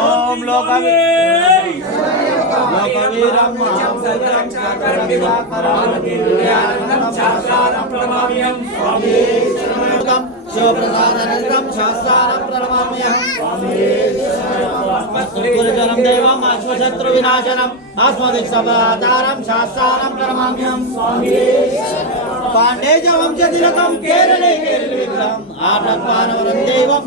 ओम लोकवीरं शिवप्रसादं शास्त्रानं प्रणमाम्यहं गुरुजनं देवम् अश्वशत्रुविनाशनम् अस्मदिष्टपदातारं शास्त्रानं प्रणमाम्यहं पाण्डेय वंशतिलकं केरले केरले विग्रहम् आर्णवानवरं देवं